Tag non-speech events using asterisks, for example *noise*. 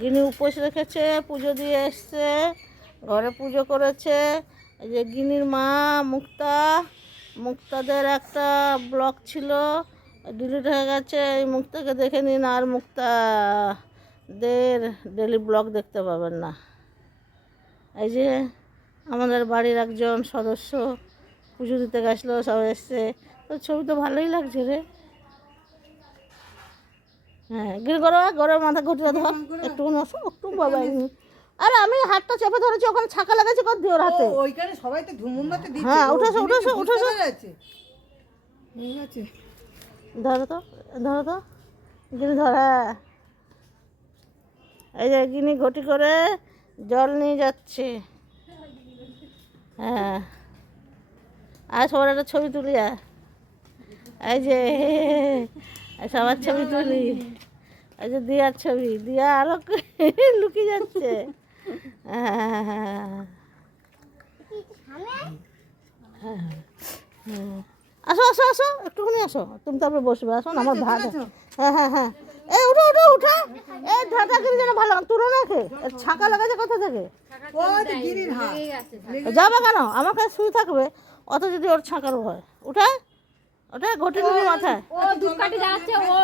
গিনি উপোস রেখেছে, পুজো দিয়ে এসছে, ঘরে পুজো করেছে। এই যে গিনির মা মুক্তা, মুক্তাদের একটা ব্লক ছিল, ডিলিট হয়ে গেছে। এই মুক্তাকে দেখে নিন আর মুক্তাদের ডেলি ব্লগ দেখতে পাবেন না। এই যে আমাদের বাড়ির একজন সদস্য পুজো দিতে গেছিল, সব এসছে। তো ছবি তো ভালোই লাগছে রে। হ্যাঁ গিয়ে করো গরম মাথা ঘুরতে ধর। একটু আসো একটু বাবা আরে আমি হাতটা চেপে ধরেছি ওখানে ছাকা লাগাচ্ছি কত দিয়ে ওর হাতে। ওইখানে সবাই তো ধুমুন্দাতে দিচ্ছে হ্যাঁ, উঠেছো, উঠেছো, উঠেছো। আছে ধরো তো ধরো তো। গিনি ধর হ্যাঁ। এই যে গিনি ঘটি করে জল নিয়ে যাচ্ছে। হ্যাঁ। আর সবার একটা ছবি তুলি আর এই যে সবার ছবি তুলি। যে দিয়ার ছবি। দিয়া আরও *laughs* লুকিয়ে যাচ্ছে। হ্যাঁ হুম। আসো আসো আসো। একটুখানি আসো। তুমি তারপরে বসবে। আসো না আমার ভাত হ্যাঁ হ্যাঁ হ্যাঁ। এই উঠো উঠো উঠা। এই ঢাকা গিরি যেন ভালো তুলো না খে ছাকা লাগাছে কোথা থেকে? যাবে কেন? আমার কাছে শুয়ে থাকবে। অত যদি ওর ছাকার ভয়। উঠে। ওটা ঘটে মাথায়। ও ধূপকাঠি জ্বালাচ্ছে ও